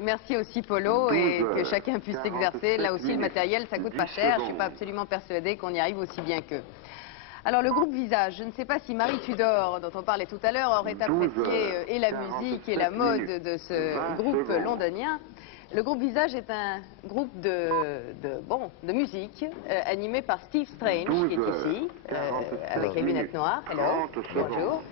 Merci aussi Polo, et que chacun puisse s'exercer. Là aussi, le matériel, ça coûte pas cher. Je ne suis pas absolument persuadée qu'on y arrive aussi bien qu'eux. Alors le groupe Visage, je ne sais pas si Marie Tudor, dont on parlait tout à l'heure, aurait apprécié et la musique et la mode de ce groupe londonien. Le groupe Visage est un groupe de musique animé par Steve Strange, qui est ici, avec les lunettes noires. Hello, bonjour.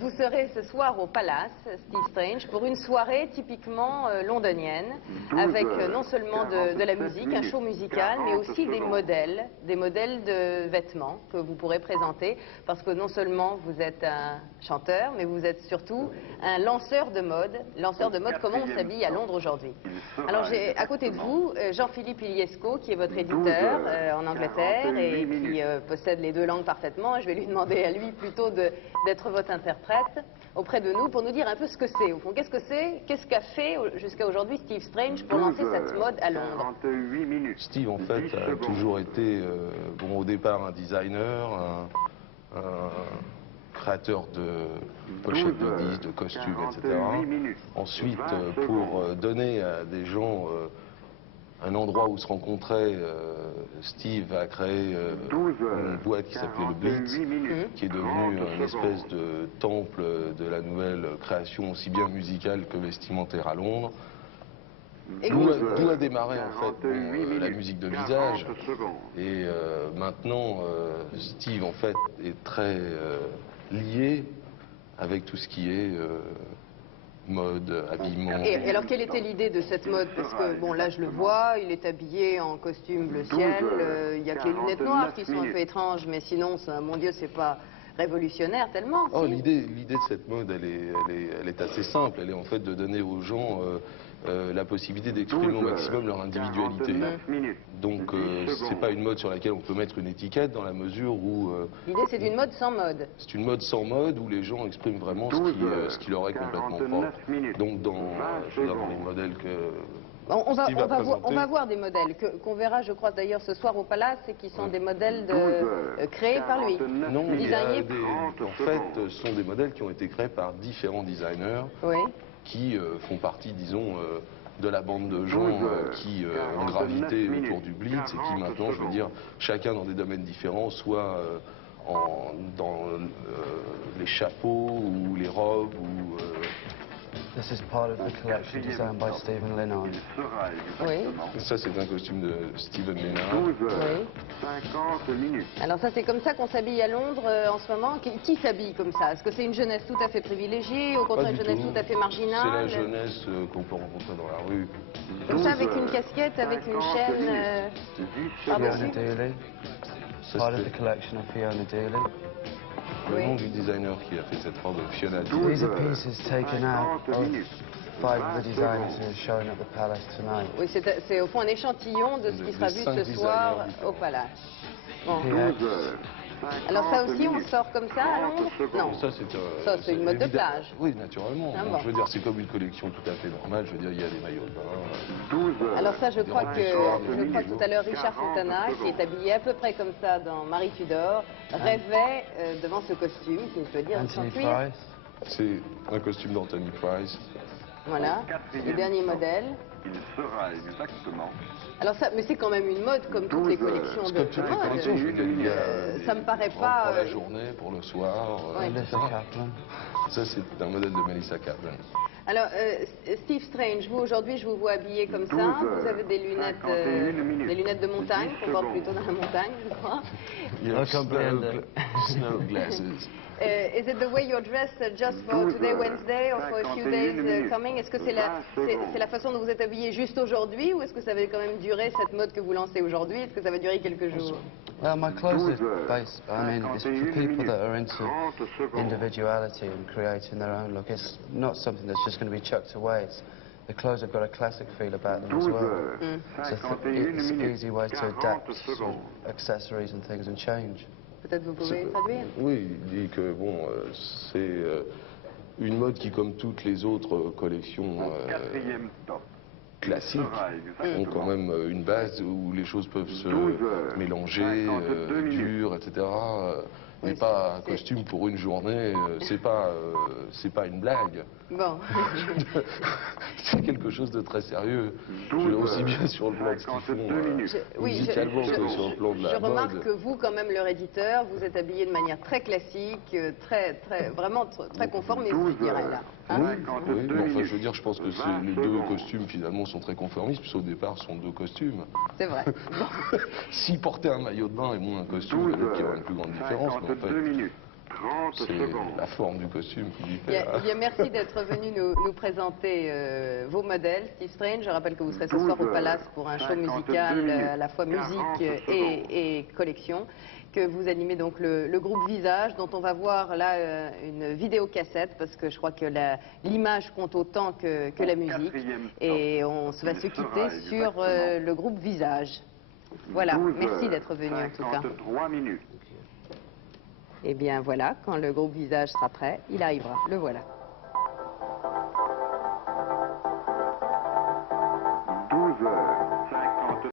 Vous serez ce soir au Palace, Steve Strange, pour une soirée typiquement londonienne, avec non seulement de la musique, un show musical, mais aussi des modèles de vêtements que vous pourrez présenter, parce que non seulement vous êtes un chanteur, mais vous êtes surtout un lanceur de mode comment on s'habille à Londres aujourd'hui. Alors j'ai à côté de vous Jean-Philippe Iliesco, qui est votre éditeur en Angleterre et qui possède les deux langues parfaitement. Je vais lui demander à lui plutôt d'être votre interprète auprès de nous pour nous dire un peu ce que c'est. Au fond, qu'est-ce qu'a fait jusqu'à aujourd'hui Steve Strange pour lancer cette mode à Londres? Steve, en fait, a toujours été, au départ, un designer, un créateur de pochettes de disques, de costumes, etc. Ensuite, pour donner à des gens un endroit où se rencontrer, Steve a créé une boîte qui s'appelait le Blitz, qui est devenue une espèce de temple de la nouvelle création, aussi bien musicale que vestimentaire à Londres. D'où a démarré en fait la musique de Visage. Et maintenant, Steve en fait est très lié avec tout ce qui est mode, habillement. Et alors, quelle était l'idée de cette mode? Parce que, bon, là, je le vois, il est habillé en costume bleu ciel, il n'y a que les lunettes noires qui sont un peu étranges, mais sinon, ça, mon Dieu, c'est pas révolutionnaire tellement. Oh, Si. l'idée de cette mode, elle est assez simple. Elle est en fait de donner aux gens la possibilité d'exprimer au maximum leur individualité. Donc, c'est pas une mode sur laquelle on peut mettre une étiquette, dans la mesure où... L'idée, c'est d'une mode sans mode. C'est une mode sans mode, où les gens expriment vraiment ce qui leur est complètement propre. Donc, dans les modèles que... On va voir des modèles qu'on verra, je crois, d'ailleurs ce soir au Palace, et qui sont des modèles créés par lui. Non, en fait, ce sont des modèles qui ont été créés par différents designers qui font partie, disons, de la bande de gens qui ont gravité autour du Blitz et qui maintenant, je veux dire, chacun dans des domaines différents, soit dans les chapeaux ou les robes ou... This is part of the collection designed by Stephen Lennard. Oui. Ça, c'est un costume de Stephen Lennard. Oui. Alors ça, c'est comme ça qu'on s'habille à Londres en ce moment. Qui s'habille comme ça? Est-ce que c'est une jeunesse tout à fait privilégiée, au contraire une jeunesse tout à fait marginale? C'est la jeunesse qu'on peut rencontrer dans la rue. Comme ça, avec une casquette, avec une chaîne Fiona Dooley. Part of the collection of Fiona Dooley. Le nom du designer qui a fait cette robe, Fiona Dooley. These are pieces taken out of 5 of the designers who are showing at the Palace tonight. Oui, c'est au fond un échantillon de ce qui sera vu ce soir au Palace. Bon. Alors ça aussi, on sort comme ça à Londres? Non. Ça, c'est une mode de plage. Oui, naturellement. Ah bon. Je veux dire, c'est comme une collection tout à fait normale. Je veux dire, il y a des maillots de bain. Alors ça, je crois que tout à l'heure, Richard Fontana, qui est habillé à peu près comme ça dans Marie Tudor, rêvait devant ce costume, qui ne peut dire sans cuir. C'est un costume d'Anthony Price. Voilà, le dernier modèle. Il sera exactement. Alors ça, mais c'est quand même une mode comme toutes les collections de mode. Ça me paraît pas... Pour la journée, pour le soir, Melissa Kaplan. Ça, c'est un modèle de Melissa Kaplan. Alors, Steve Strange, vous aujourd'hui, je vous vois habillé comme ça. Vous avez des lunettes de montagne, qu'on porte plutôt dans la montagne, je crois. Snow glasses. Is it the way you're dressed just for today, Wednesday, or for a few days coming? Est-ce que c'est la façon dont vous êtes habillé juste aujourd'hui, ou est-ce que ça va quand même durer, cette mode que vous lancez aujourd'hui? Est-ce que ça va durer quelques jours? Well, my clothes are based, I mean, it's for people that are into individuality and creating their own look. It's not something that's just going to be chucked away. The clothes have got a classic feel about them as well. It's an easy way to adapt to accessories and things and change. Peut-être vous pouvez traduire? Oui, il dit que bon, c'est une mode qui, comme toutes les autres collections classiques, ont quand même une base où les choses peuvent se mélanger, dures, etc. Mais Oui, pas un costume pour une journée, c'est pas une blague. Bon. C'est quelque chose de très sérieux, aussi bien sur le plan de ce qu'ils font musicalement que sur le plan de la Je remarque mode. que vous, quand même, leur éditeur, vous êtes habillé de manière très classique, vraiment très conformiste, je dirais, là. Hein? Oui, mais enfin, je veux dire, je pense que les deux costumes, finalement, sont très conformistes, puisqu'au départ, ce sont deux costumes. C'est vrai. Bon. Si porter un maillot de bain et moins un costume, peut-être qu'il y aura une plus grande différence, mais en fait, c'est la forme du costume qui diffère. Eh bien, merci d'être venu nous présenter vos modèles, Steve Strange. Je rappelle que vous serez ce soir au Palace pour un show musical, à la fois musique et collection, que vous animez donc le groupe Visage, dont on va voir là une vidéocassette, parce que je crois que l'image compte autant que la musique. Et on va se quitter sur le groupe Visage. Voilà, merci d'être venu en tout cas. Eh bien voilà, quand le groupe Visage sera prêt, il arrivera. Le voilà.